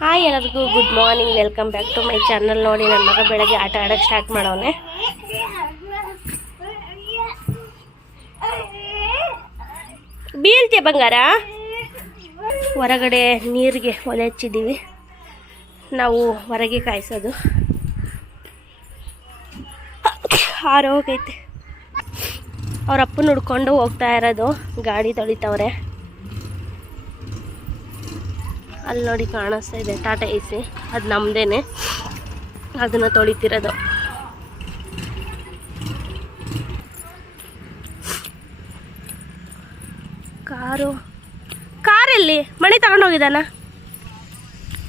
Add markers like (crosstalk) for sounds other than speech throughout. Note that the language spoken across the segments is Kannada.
ಹಾಯ್ ಎಲ್ಲರಿಗೂ good morning, welcome back to my channel. ನೋಡಿ ನನ್ನ ಮಗ ಬೆಳಗ್ಗೆ ಆಟ ಆಡೋಕ್ಕೆ ಸ್ಟಾರ್ಟ್ ಮಾಡೋನೆ. ಬೀಳ್ತೀಯ ಬಂಗಾರ? ಹೊರಗಡೆ ನೀರಿಗೆ ಒಲೆ ಹಚ್ಚಿದ್ದೀವಿ. ನಾವು ಹೊರಗೆ ಕಾಯಿಸೋದು. ಹಾರೋಗೈತೆ ಅವ್ರ ಅಪ್ಪನ ಹುಡ್ಕೊಂಡು ಹೋಗ್ತಾ ಇರೋದು. ಗಾಡಿ ತೊಳಿತವ್ರೆ. ಅಲ್ಲಿ ನೋಡಿ ಕಾಣಿಸ್ತಾ ಇದೆ ಟಾಟಾ ಎ ಸಿ ಅದು ನಮ್ಮದೇನೆ ಅದನ್ನು ತೊಳಿತಿರೋದು. ಕಾರು. ಕಾರಲ್ಲಿ ಮಣಿ ತಗೊಂಡೋಗಿದ್ದಾನ?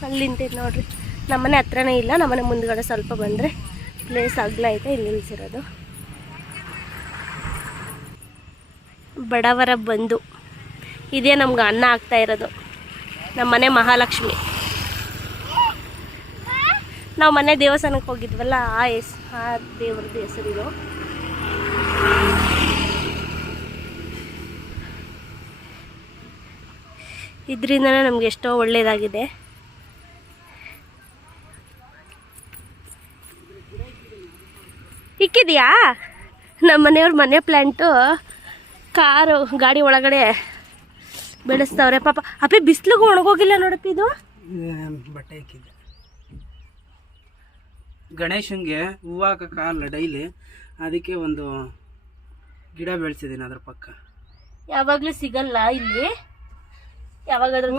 ಅಲ್ಲಿ ನಿಂತಿದ್ದು ನೋಡ್ರಿ. ನಮ್ಮನೆ ಹತ್ರನೇ ಇಲ್ಲ, ನಮ್ಮನೆ ಮುಂದ್ಗಡೆ ಸ್ವಲ್ಪ ಬಂದರೆ ಪ್ಲೇಸ್ ಅಗ್ಲ ಐತೆ, ಇಲ್ಲಿ ನಿಲ್ಸಿರೋದು. ಬಡವರ ಬಂದು ಇದೇ ನಮ್ಗೆ ಅನ್ನ ಆಗ್ತಾ ಇರೋದು. ನಮ್ಮನೆ ಮಹಾಲಕ್ಷ್ಮಿ. ನಾವು ಮನೆ ದೇವಸ್ಥಾನಕ್ಕೆ ಹೋಗಿದ್ವಲ್ಲ, ಆ ಹೆಸ್, ಆ ದೇವ್ರದ್ದು ಹೆಸರಿದು. ಇದರಿಂದನೇ ನಮ್ಗೆ ಎಷ್ಟೋ ಒಳ್ಳೆಯದಾಗಿದೆ ಇಕ್ಕಿದೆಯಾ? ನಮ್ಮ ಮನೆಯವ್ರ ಮನೆ ಪ್ಲ್ಯಾಂಟು ಕಾರು, ಗಾಡಿ ಒಳಗಡೆ ಬೆಳೆಸ್ತವ್ರೆ. ಪಾಪ ಅಪ್ಪಿ ಬಿಸಿಲಿಗೂ ಒಣಗೋಗಿಲ್ಲ ನೋಡಪ್ಪ ಇದು? ಬಟ್ಟೆ ಹಾಕಿದ್ದೆ. ಗಣೇಶನ್ಗೆ ಹೂವು ಹಾಕಲ್ಲ ಡೈಲಿ ಅದಕ್ಕೆ ಒಂದು ಗಿಡ ಬೆಳೆಸಿದ್ದೀನಿ ಅದ್ರ ಪಕ್ಕ. ಯಾವಾಗಲೂ ಸಿಗಲ್ಲ ಇಲ್ಲಿ. ಯಾವಾಗಾದ್ರೂ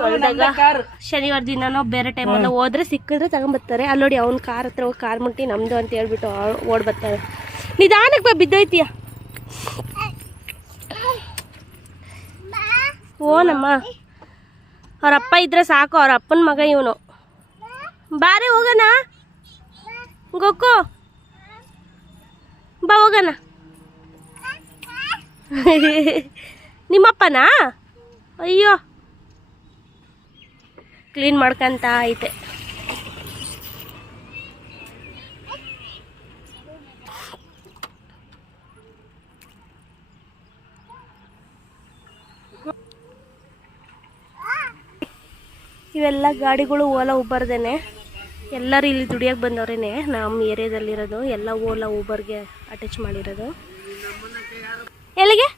ಶನಿವಾರ ದಿನನೋ ಬೇರೆ ಟೈಮಲ್ಲ ಹೋದ್ರೆ ಸಿಕ್ಕಿದ್ರೆ ತಗೊಂಬರ್ತಾರೆ ಅಲ್ಲಿ ನೋಡಿ ಅವ್ನ ಕಾರ್ ಹತ್ರ ಹೋಗಿ ಕಾರ್ ಮುಟ್ಟಿ ನಮ್ದು ಅಂತ ಹೇಳ್ಬಿಟ್ಟು ಓಡ್ ಬರ್ತಾರೆ ನಿಧಾನಕ್ಕೆ ಬಾ ಓನಮ್ಮ. ಅವ್ರ ಅಪ್ಪ ಇದ್ರೆ ಸಾಕು, ಅವ್ರ ಅಪ್ಪನ ಮಗ ಇವನು. ಬಾರಿ ಹೋಗೋಣ. ಗೊಕ್ಕು ಬಾ, ಹೋಗೋಣ. ನಿಮ್ಮಪ್ಪನ? ಅಯ್ಯೋ. ಕ್ಲೀನ್ ಮಾಡ್ಕೊಂತ ಐತೆ. ಇವೆಲ್ಲ ಗಾಡಿಗಳು ಓಲಾ, ಉಬರ್ದೇನೆ. ಎಲ್ಲರೂ ಇಲ್ಲಿ ದುಡಿಯೋಕೆ ಬಂದವ್ರೇನೆ. ನಮ್ಮ ಏರಿಯಾದಲ್ಲಿರೋದು ಎಲ್ಲ ಓಲಾ ಊಬರ್ಗೆ ಅಟ್ಯಾಚ್ ಮಾಡಿರೋದು. ಎಲ್ಲಿಗೆ?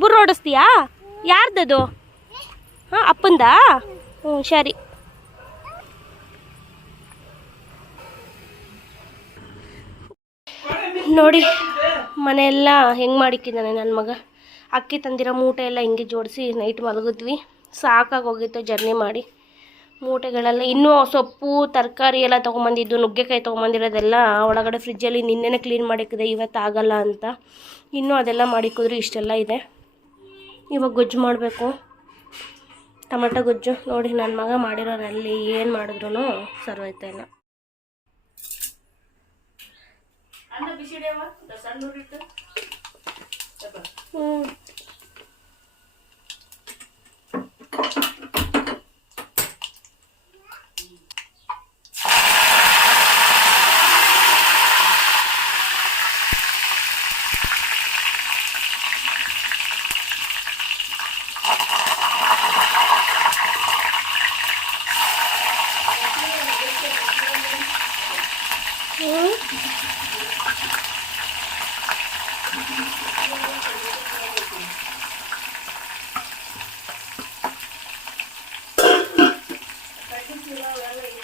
ಬುರ್ರ ಓಡಿಸ್ತೀಯಾ? ಯಾರ್ದದು? ಹಾಂ, ಅಪ್ಪಂದಾ? ಹ್ಞೂ, ಸರಿ. ನೋಡಿ, ಮನೆಯೆಲ್ಲ ಹೆಂಗೆ ಮಾಡಿಕ್ಕಿದ್ದಾನೆ ನನ್ನ ಮಗ. ಅಕ್ಕಿ ತಂದಿರೋ ಮೂಟೆ ಎಲ್ಲ ಹಿಂಗೆ ಜೋಡಿಸಿ ನೈಟ್ ಮಲಗಿದ್ವಿ. ಸಾಕಾಗಿ ಹೋಗಿತ್ತು ಜರ್ನಿ ಮಾಡಿ. ಮೂಟೆಗಳೆಲ್ಲ ಇನ್ನೂ ಸೊಪ್ಪು ತರಕಾರಿ ಎಲ್ಲ ತೊಗೊಂಬಂದಿದ್ದು ನುಗ್ಗೆಕಾಯಿ ತೊಗೊಂಬಂದಿರೋದೆಲ್ಲ ಒಳಗಡೆ ಫ್ರಿಜ್ಜಲ್ಲಿ ನಿನ್ನೆನೇ ಕ್ಲೀನ್ ಮಾಡಿಕ್ಕಿದೆ ಇವತ್ತು ಆಗಲ್ಲ ಅಂತ. ಇನ್ನೂ ಅದೆಲ್ಲ ಮಾಡಿಕ್ಕಿದ್ರೆ ಇಷ್ಟೆಲ್ಲ ಇದೆ. ಇವಾಗ ಗೊಜ್ಜು ಮಾಡಬೇಕು. ಟೊಮೆಟೊ ಗೊಜ್ಜು. ನೋಡಿ ನನ್ನ ಮಗ ಮಾಡಿರೋರಲ್ಲಿ ಏನು ಮಾಡಿದ್ರು ಸರ್ವೈತೆ ಇಲ್ಲ ಹ್ಞೂ important. sí va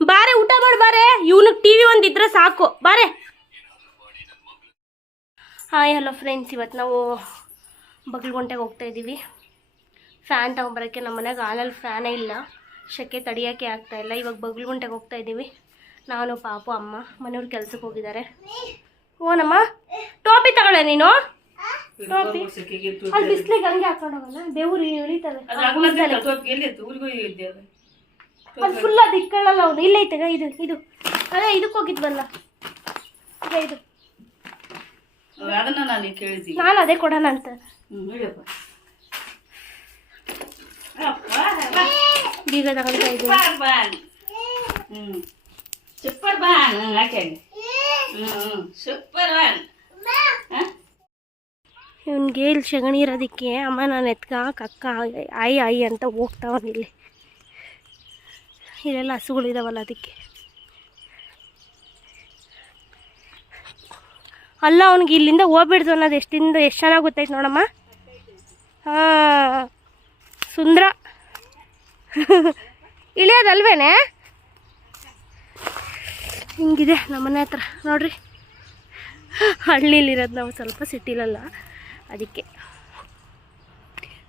ಬಾರೆ ಊಟ ಮಾಡಿ ಬಾರೆ ಒಂದಿದ್ರೆ ಸಾಕು. ಬಾರೆ. ಹಾಯ್ ಹಲೋ ಫ್ರೆಂಡ್ಸ್ ಇವತ್ತು ನಾವು ಬಗ್ಲುಗುಂಟೆಗೆ ಹೋಗ್ತಾ ಇದ್ದೀವಿ. ಫ್ಯಾನ್ ತಗೊಂಬರೋಕ್ಕೆ ನಮ್ಮ ಮನೆಗೆ ಹಾಲಲ್ಲಿ ಫ್ಯಾನೇ ಇಲ್ಲ. ಶೆಕೆ ತಡಿಯೋಕ್ಕೆ ಆಗ್ತಾ ಇಲ್ಲ. ಇವಾಗ ಬಗ್ಲುಗುಂಟೆಗೆ ಹೋಗ್ತಾ ಇದ್ದೀವಿ. ನಾನು ಪಾಪು ಅಮ್ಮ ಮನೆಯವ್ರ ಕೆಲ್ಸಕ್ಕೆ ಹೋಗಿದ್ದಾರೆ. ಓನಮ್ಮ ಟೋಪಿ ತಗೊಳ್ಳೆ ನೀನು? ಟೋಪಿ. ಅಲ್ಲಿ ಬಿಸಿಲಿಗೆ ಹಂಗೆ ಹಾಕೊಂಡವಲ್ಲ ಬೆವರು ಇಳಿತವೆ ಅದು ಫುಲ್ ಅದು ಇಕ್ಕಳಲ್ಲ ಅವನು. ಇಲ್ಲ ಐತೆಗ ಇದು ಇದು. ಅದೇ ಇದಕ್ಕೆ ಹೋಗಿದ್ವಲ್ಲ ಈಗ ಇದು. ಅದನ್ನ ನಾನು ಕೇಳಿದ್ವಿ ನಾನು ಅದೇ ಕೊಡೋಣ ಅಂತ. ಬೀಗ ಇದ್ದೀನಿ. ಸೂಪರ್ ಬಾನ್ ಸೂಪರ್ ಬಾನ್ ಇವನ್ಗೆ ಇಲ್ಲಿ ಸಗಣಿ ಇರೋದಕ್ಕೆ ಅಮ್ಮ ನಾನು ಎತ್ಕ ಕಕ್ಕ ಆಯಿ ಆಯಿ ಅಂತ ಹೋಗ್ತಾವನಿಲ್ಲಿ ಇಲ್ಲೆಲ್ಲ ಹಸುಗಳಿದಾವಲ್ಲ ಅದಕ್ಕೆ? ಅಲ್ಲ, ಅವ್ನಿಗೆ ಇಲ್ಲಿಂದ ಹೋಗ್ಬಿಡ್ದು ಅನ್ನೋದು ಎಷ್ಟಿಂದ ಎಷ್ಟು ಚೆನ್ನಾಗಿ ಗೊತ್ತಾಯ್ತು ನೋಡಮ್ಮ? ಸುಂದ್ರ. ಇಳಿಯೋದಲ್ವೇನೆ? ಹಿಂಗಿದೆ ನಮ್ಮನೆ ಹತ್ರ, ನೋಡ್ರಿ. ಹಳ್ಳಿಲಿರೋದು ನಾವು ಸ್ವಲ್ಪ ಸಿಟಿಲಲ್ಲ ಅದಕ್ಕೆ.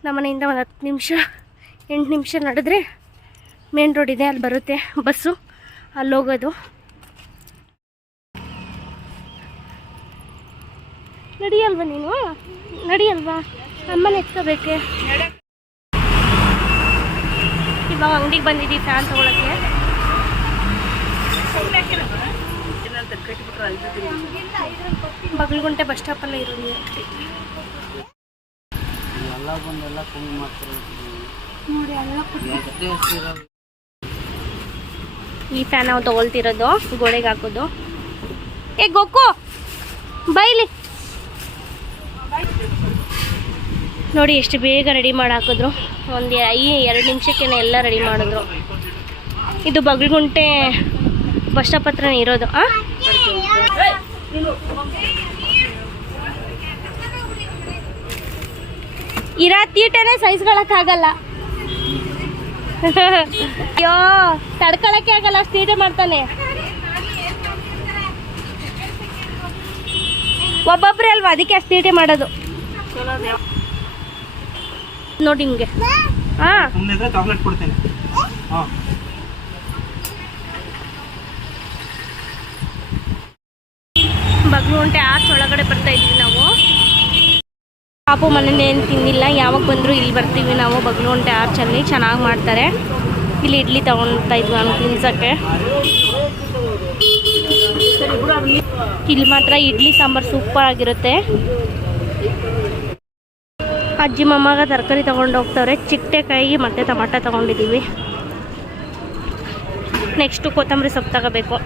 ನಮ್ಮನೆಯಿಂದ ಒಂದು ಹತ್ತು ನಿಮಿಷ, ಎಂಟು ನಿಮಿಷ ನಡೆದ್ರೆ ಮೇನ್ ರೋಡ್ ಇದೆ ಅಲ್ಲಿ ಬರುತ್ತೆ ಬಸ್ಸು ಅಲ್ಲಿ ಹೋಗೋದು. ನಡಿಯಲ್ವಾ ನೀನು? ನಡಿಯಲ್ವಾ? ಅಮ್ಮನ ಎತ್ಕೋಬೇಕೆ? ಇವಾಗ ಅಂಗಡಿಗೆ ಬಂದಿದ್ದೀವಿ ಫ್ಯಾನ್ ತೊಗೊಳಕ್ಕೆ. ಬಗಲ್ಗುಂಟೆ ಬಸ್ ಸ್ಟಾಪಲ್ಲೇ ಇರೋದು ನೋಡಿ ಎಲ್ಲ ಈ ಫ್ಯಾನ್ ನಾವು ತಗೊಳ್ತಿರೋದು, ಗೋಡೆಗೆ ಹಾಕೋದು. ಏ ಗೊಕ್ಕು ಬೈಲಿ. ನೋಡಿ, ಎಷ್ಟು ಬೇಗ ರೆಡಿ ಮಾಡಿ ಹಾಕಿದ್ರು ಒಂದು ಐ ಎರಡು ನಿಮಿಷಕ್ಕೆ ಎಲ್ಲ ರೆಡಿ ಮಾಡಿದ್ರು. ಇದು ಬಗಲ್ಗುಂಟೆ ಬಸ್ ಸ್ಟಾಪ್ ಹತ್ರನೇ ಇರೋದು, ಆ? ಇರೋ ತೀಟನೇ ಸಹಿಸ್ಕೊಳಕ್ಕಾಗಲ್ಲ ಅಯ್ಯೋ ತಡ್ಕೊಳಕ್ಕೆ ಆಗಲ್ಲ ತೀಟೆ ಮಾಡ್ತಾನೆ. ಒಬ್ಬೊಬ್ರೆ ಅಲ್ವಾ ಅದಕ್ಕೆ ಅಷ್ಟು ಮಾಡೋದು. ನೋಡಿ ಹಿಂಗೆ ಹಾ ಸುಮ್ಮನೆ ಇದ್ರೆ ಚಾಕ್ಲೇಟ್ ಕೊಡ್ತೇನೆ ಹಾಂ ಬಗ್ಲುಂಟೆ ಆರ್ಚ್ ಒಳಗಡೆ ಬರ್ತಾ ಇದೀವಿ ನಾವು ಪಾಪು ಮನೇಲಿ ಏನು ತಿಂದಿಲ್ಲ ಯಾವಾಗ ಬಂದರೂ ಇಲ್ಲಿ ಬರ್ತೀವಿ ನಾವು. ಬಗ್ಲುಂಟೆ ಆರ್ಚಲ್ಲಿ ಚೆನ್ನಾಗಿ ಮಾಡ್ತಾರೆ. ಇಲ್ಲಿ ಇಡ್ಲಿ ತಗೊಳ್ತಾ ಇದ್ವಿ ನಾನು ತಿನ್ಸೋಕ್ಕೆ. ಇಲ್ಲಿ ಮಾತ್ರ ಇಡ್ಲಿ ಸಾಂಬಾರು ಸೂಪರ್ ಆಗಿರುತ್ತೆ. ಅಜ್ಜಿ ಮೊಮ್ಮಗ ತರಕಾರಿ ತಗೊಂಡು ಹೋಗ್ತವ್ರೆ. ಚಿಟ್ಟೆಕಾಯಿ ಮತ್ತು ಟಮಾಟ ತೊಗೊಂಡಿದ್ದೀವಿ. ನೆಕ್ಸ್ಟು ಕೊತ್ತಂಬರಿ ಸೊಪ್ಪು ತಗೋಬೇಕು.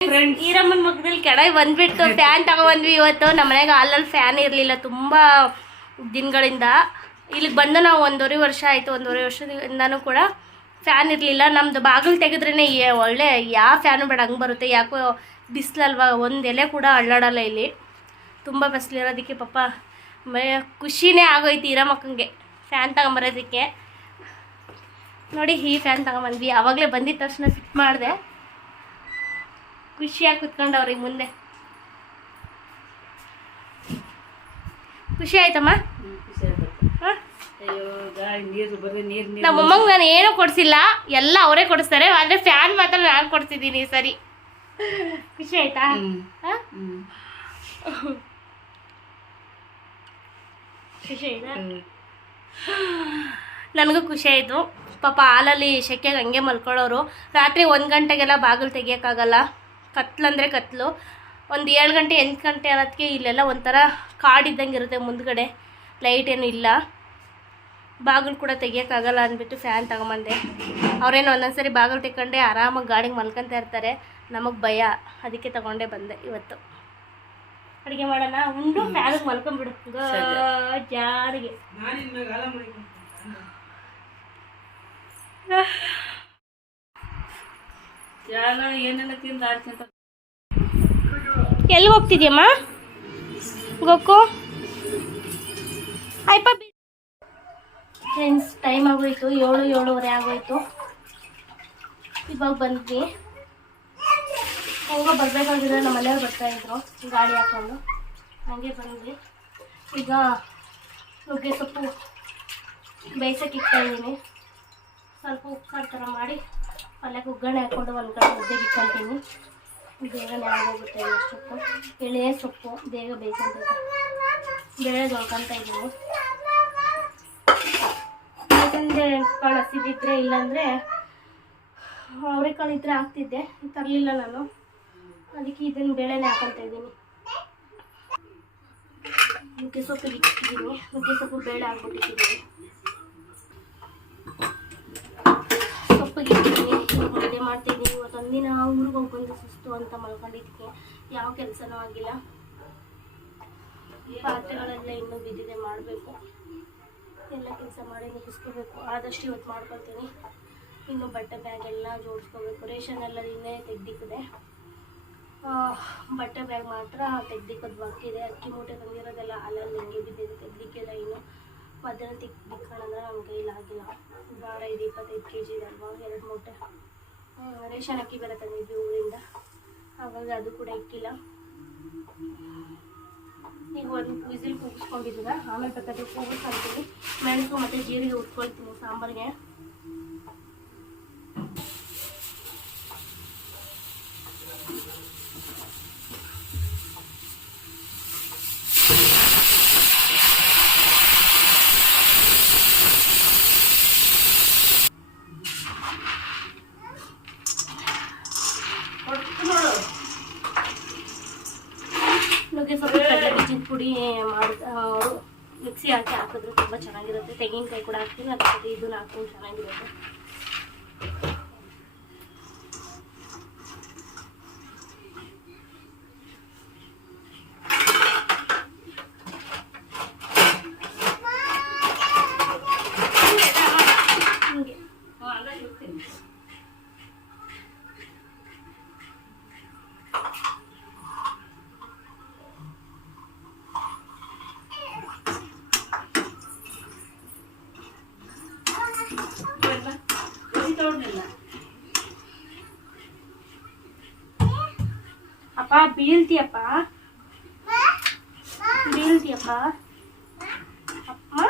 ಈರಮ್ಮನ ಮಗದಲ್ಲಿ ಕೆಳಗೆ ಬಂದ್ಬಿಟ್ಟು ಫ್ಯಾನ್ (laughs) ತಗೊಬಂದ್ವಿ ಇವತ್ತು. ನಮ್ಮ ಮನೆಗೆ ಅಲ್ಲಲ್ಲಿ ಫ್ಯಾನ್ ಇರಲಿಲ್ಲ. ತುಂಬ ದಿನಗಳಿಂದ. ಇಲ್ಲಿಗೆ ಬಂದು ನಾವು ಒಂದೂವರೆ ವರ್ಷ ಆಯಿತು. ಒಂದೂವರೆ ವರ್ಷದಿಂದನೂ ಕೂಡ ಫ್ಯಾನ್ ಇರಲಿಲ್ಲ. ನಮ್ಮದು ಬಾಗಿಲು ತೆಗೆದ್ರೇ ಒಳ್ಳೆ ಯಾವ ಫ್ಯಾನು ಬೇಡ ಹಂಗೆ ಬರುತ್ತೆ. ಯಾಕೋ ಬಿಸಿಲಲ್ವಾ? ಒಂದು ಎಲೆ ಕೂಡ ಅಳ್ಳಾಡಲ್ಲ ಇಲ್ಲಿ. ತುಂಬ ಬಿಸಿಲಿರೋದಕ್ಕೆ ಪಾಪ ಮೇ ಖುಷಿನೇ ಆಗೋಯ್ತು ಈರಮ್ಮಕ್ಕಂಗೆ ಫ್ಯಾನ್ ತಗೊಂಬರೋದಕ್ಕೆ. ನೋಡಿ ಈ ಫ್ಯಾನ್ ತಗೊಂಬಂದ್ವಿ. ಆವಾಗಲೇ ಬಂದಿದ್ದ ತಕ್ಷಣ ಫಿಟ್ ಮಾಡಿದೆ. ಖುಷಿಯಾಗಿ ಕುತ್ಕೊಂಡವ್ರಿ ಮುಂದೆ. ಖುಷಿ ಆಯ್ತಮ್ಮ? ಹ್ಮ್, ಖುಷಿ ಆಗುತ್ತೆ. ಹಾಂ? ಅಯ್ಯೋ ಗಾಳಿ ನೀರು ಬರೀ ನೀರು ನೀರು. ನಮ್ಮ ಅಮ್ಮಂಗೆ ನಾನು ಏನೂ ಕೊಡಿಸಿಲ್ಲ ಎಲ್ಲ ಅವರೇ ಕೊಡಿಸ್ತಾರೆ ಆದರೆ ಫ್ಯಾನ್ ಮಾತ್ರ ನಾನು ಕೊಡ್ತಿದ್ದೀನಿ ಸರಿ. ಖುಷಿ ಆಯ್ತಾ? ಖುಷಿ ಆಯ್ತಾ? ನನಗೂ ಖುಷಿ ಆಯಿತು. ಪಾಪ ಹಾಲಲ್ಲಿ ಶೆಕೆಗೆ ಹಂಗೆ ಮಲ್ಕೊಳ್ಳೋರು. ರಾತ್ರಿ ಒಂದು ಗಂಟೆಗೆಲ್ಲ ಬಾಗಿಲು ತೆಗಿಯೋಕ್ಕಾಗಲ್ಲ. ಕತ್ಲಂದರೆ ಕತ್ಲು. ಒಂದು ಏಳು ಗಂಟೆ ಎಂಟು ಗಂಟೆ ಅನ್ನೋದಕ್ಕೆ ಇಲ್ಲೆಲ್ಲ ಒಂಥರ ಕಾಡಿದ್ದಂಗೆ ಇರುತ್ತೆ ಮುಂದ್ಗಡೆ. ಲೈಟ್ ಏನು ಇಲ್ಲ. ಬಾಗಿಲು ಕೂಡ ತೆಗಿಯೋಕ್ಕಾಗಲ್ಲ ಅಂದ್ಬಿಟ್ಟು ಫ್ಯಾನ್ ತಗೊಂಬಂದೆ. ಅವ್ರೇನು ಒಂದೊಂದ್ಸರಿ ಬಾಗಿಲು ತೆಕ್ಕೊಂಡೆ ಆರಾಮಾಗಿ ಗಾಡಿಗೆ ಮಲ್ಕೊತಾ ಇರ್ತಾರೆ. ನಮಗೆ ಭಯ. ಅದಕ್ಕೆ ತಗೊಂಡೇ ಬಂದೆ ಇವತ್ತು. ಅಡುಗೆ ಮಾಡೋಣ? ಉಂಡು ಫ್ಯಾನಿಗೆ ಮಲ್ಕೊಂಬಿಡು. ಜಾರಿಗೆ ತಿಂದು ಎಲ್ಲಿ ಹೋಗ್ತಿದ್ಯಮ್ಮ? ಗೊಕ್ಕು ಆಯ್ಪ ಫ್ರೆಂಡ್ಸ್ ಟೈಮ್ ಆಗೋಯ್ತು. ಏಳು ಏಳುವರೆ ಆಗೋಯ್ತು. ಇವಾಗ ಬಂದ್ವಿ. ಹೋಗೋ ಬರ್ಬೇಕಾಗಿದ್ರೆ ನಮ್ಮ ಮನೆಯವ್ರು ಬರ್ತಾಯಿದ್ರು ಗಾಡಿ ಹಾಕೊಂಡು. ಹಂಗೆ ಬಂದ್ವಿ. ಈಗ ನುಗ್ಗೆ ಸೊಪ್ಪು ಬೇಯಿಸೋಕೆ ಇಕ್ತಾ ಇದ್ದೀನಿ ಸ್ವಲ್ಪ ಉಪ್ಪು ಥರ ಮಾಡಿ. ಪಲ್ಯಕ್ಕೆ ಒಗ್ಗರಣೆ ಹಾಕ್ಕೊಂಡು ಒಂದು ಕಡೆ ಮುದ್ದೆಗೆ ಇಟ್ಕೊಳ್ತೀನಿ. ಬೇಗನೆ ಆಗೋಗುತ್ತೆ ಸೊಪ್ಪು. ಎಳೆ ಸೊಪ್ಪು ಬೇಗ ಬೇಕಂತ. ಬೇಳೆ ತೊಳ್ಕೊತ ಇದ್ದೀನಿ. ಯಾಕಂದರೆ ಕಾಳು ಹಸಿದಿದ್ರೆ ಇಲ್ಲಾಂದರೆ ಅವರೆಕಾಳು ಇದ್ರೆ ಹಾಕ್ತಿದ್ದೆ, ತರಲಿಲ್ಲ ನಾನು. ಅದಕ್ಕೆ ಇದನ್ನು ಬೇಳೆನೆ ಹಾಕೊತ ಇದ್ದೀನಿ. ನುಗ್ಗೆ ಸೊಪ್ಪು ಇಟ್ಟಿದ್ದೀನಿ. ನುಗ್ಗೆ ಸೊಪ್ಪು ಬೇಳೆ ಹಾಕ್ಬಿಟ್ಟಿದ್ದೀನಿ. ಸೊಪ್ಪಿಗೆ ಇಟ್ಟಿದ್ದೀನಿ. ಇವಾಗ ಮಾಡ್ತೀನಿ ಇವತ್ತು ಇವತ್ತೊಂದಿನ ಊರಿಗೆ ಹೋಗಿ ಬಂದು ಸುಸ್ತು ಅಂತ ಮಲ್ಕೊಂಡಿದ್ದಕ್ಕೆ ಯಾವ ಕೆಲಸನೂ ಆಗಿಲ್ಲ. ಪಾತ್ರೆಗಳೆಲ್ಲ ಇನ್ನೂ ಬಿದ್ದಿದೆ, ಮಾಡಬೇಕು. ಎಲ್ಲ ಕೆಲಸ ಮಾಡಿ ಮುಗಿಸ್ಕೋಬೇಕು. ಆದಷ್ಟು ಇವತ್ತು ಮಾಡ್ಕೊಳ್ತೀನಿ ಇನ್ನು ಬಟ್ಟೆ ಬ್ಯಾಗ್ ಎಲ್ಲ ಜೋಡಿಸ್ಕೋಬೇಕು. ರೇಷನ್ ಎಲ್ಲ ಇನ್ನೇ ತೆಗ್ದಿಕ್ಕಿದೆ ಬಟ್ಟೆ ಬ್ಯಾಗ್ ಮಾತ್ರ ತೆಗ್ದಿಕ್ಕೋದು ಬಾಕಿದೆ ಅಕ್ಕಿ ಮೂಟೆ ತಂದಿರೋದೆಲ್ಲ ಅಲ್ಲಲ್ಲಿ ಹಿಂಗೆ ಬಿದ್ದಿದೆ. ತೆಗ್ದಿಕ್ಕಿಲ್ಲ ಇನ್ನು ಮಧ್ಯಾಹ್ನ ತಿಕ್ ನಮ್ಮ ಕೈಲಾಗಿಲ್ಲ. ವಾರ ಇದು ಇಪ್ಪತ್ತೈದು ಕೆ ಜಿ ಇದೆ ಅಲ್ವಾ? ಎರಡು ಮೂಟೆ. ರೇಷನ್ ಅಕ್ಕಿ ಬೇರೆ ತಂದಿದ್ವಿ ಊರಿಂದ. ಹಾಗಾಗಿ ಅದು ಕೂಡ ಇಕ್ಕಿಲ್ಲ. ಈಗ ಒಂದು ವಿಸಿಲ್ ಕೂಗಿಸ್ಕೊಂಡಿದ್ದೀರ ಆಮೇಲೆ ಬೇಕಾದ್ರೆ ಕೂಗಿಸ್ಕೊಂತೀನಿ ಮೆಣಸು ಮತ್ತು ಜೀರಿಗೆ ಉಟ್ಕೊಳ್ತೀನಿ ಸಾಂಬಾರಿಗೆ ಕೊಟ್ಟು ನೋಡು ನುಗ್ಗೆ ಸ್ವಲ್ಪ ಕಡಲೆ ಬೀಜದ ಪುಡಿ ಮಾಡಿ ಅವರು ಮಿಕ್ಸಿ ಹಾಕಿ ಹಾಕಿದ್ರೆ ತುಂಬ ಚೆನ್ನಾಗಿರುತ್ತೆ ತೆಂಗಿನಕಾಯಿ ಕೂಡ ಹಾಕ್ತೀನಿ ಅದ್ರ ಜೊತೆ ಇದನ್ನ ಹಾಕ್ಕೊಂಡು ಚೆನ್ನಾಗಿರುತ್ತೆ ಹಿಂಗೆ ಹ್ಞೂ ಅಲ್ಲ ಇರ್ತೀನಿ ನೋಡ್ಲಿಲ್ಲ ಅಪ್ಪ ಬೀಳ್ತೀಯಪ್ಪ ಬೀಳ್ತೀಯಪ್ಪ ಅಮ್ಮ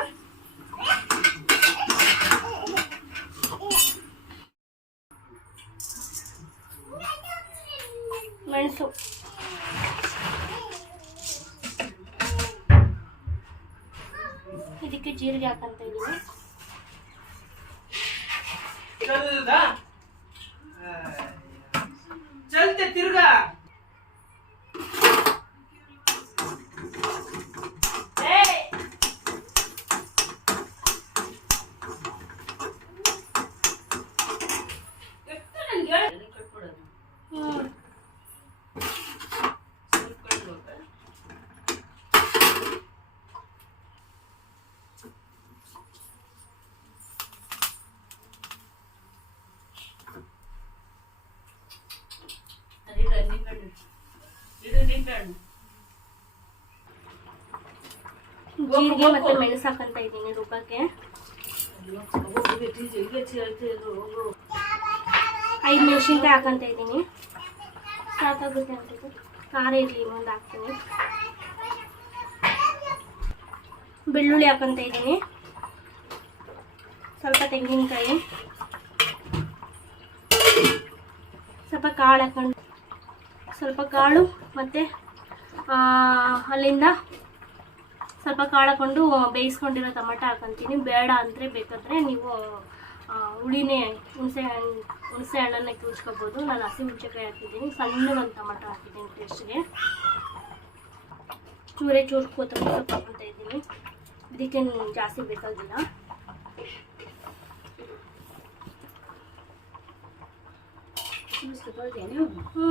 ಮೆಣಸು ಇದಕ್ಕೆ ಜೀರಿಗೆ ಹಾಕಂತ ಇದ್ದೀನಿ ಚಲ್ತೆ ತಿರ್ಗಾ ಎಷ್ಟು ನಂಗೆ ಹೇಳ ಕಟ್ಬಿಡೋದು ಹ್ಞೂ ಸ್ವಲ್ಪ ಕಟ್ಬಿಡ್ಬೇಕು. ಅದು ಇದು ನಿಂಬೆಹಣ್ಣು. ಇದು ನಿಂಬೆಹಣ್ಣು ಜೀರಿಗೆ ಮತ್ತು ಮೆಣಸು ಹಾಕಂತ ಇದ್ದೀನಿ ರುಬ್ಬಕ್ಕೆ ಐದು ಮೆಣಸಿನ್ಕಾಯಿ ಹಾಕಂತ ಇದ್ದೀನಿ ಸಾಕಾಗುತ್ತೆ ಅನ್ಸುತ್ತೆ ಖಾರ ಇರಲಿ ಇನ್ನೊಂದು ಹಾಕ್ತೀನಿ ಬೆಳ್ಳುಳ್ಳಿ ಹಾಕಂತ ಇದ್ದೀನಿ ಸ್ವಲ್ಪ ತೆಂಗಿನಕಾಯಿ ಸ್ವಲ್ಪ ಕಾಳು ಹಾಕೊಂಡು ಸ್ವಲ್ಪ ಕಾಳು ಮತ್ತು ಅಲ್ಲಿಂದ ಸ್ವಲ್ಪ ಕಾಳು ಹಾಕೊಂಡು ಬೇಯಿಸ್ಕೊಂಡಿರೋ ಟೊಮೆಟೊ ಹಾಕೊಂತೀನಿ. ಬೇಡ ಅಂದರೆ ಬೇಕಾದರೆ ನೀವು ಹುಳಿನೇ ಹುಣಸೆ ಹಣ್ಣು ಹುಣಸೆ ಹಣ್ಣನ್ನು ಕೂಚ್ಕೋಬೋದು. ನಾನು ಹಸಿ ಹುಣಸೆಕಾಯಿ ಹಾಕಿದ್ದೀನಿ. ಸಣ್ಣ ಒಂದು ಟೊಮೆಟೊ ಹಾಕಿದ್ದೀನಿ ಟೇಸ್ಟ್ಗೆ ಚೂರೆ ಚೂರು ಕೊತ್ತಂಬರಿ ಸೊಪ್ಪು ಹಾಕೊತಾ ಇದ್ದೀನಿ. ಇದಕ್ಕೆ ಜಾಸ್ತಿ ಬೇಕಾಗಿಲ್ಲ. ಹ್ಞೂ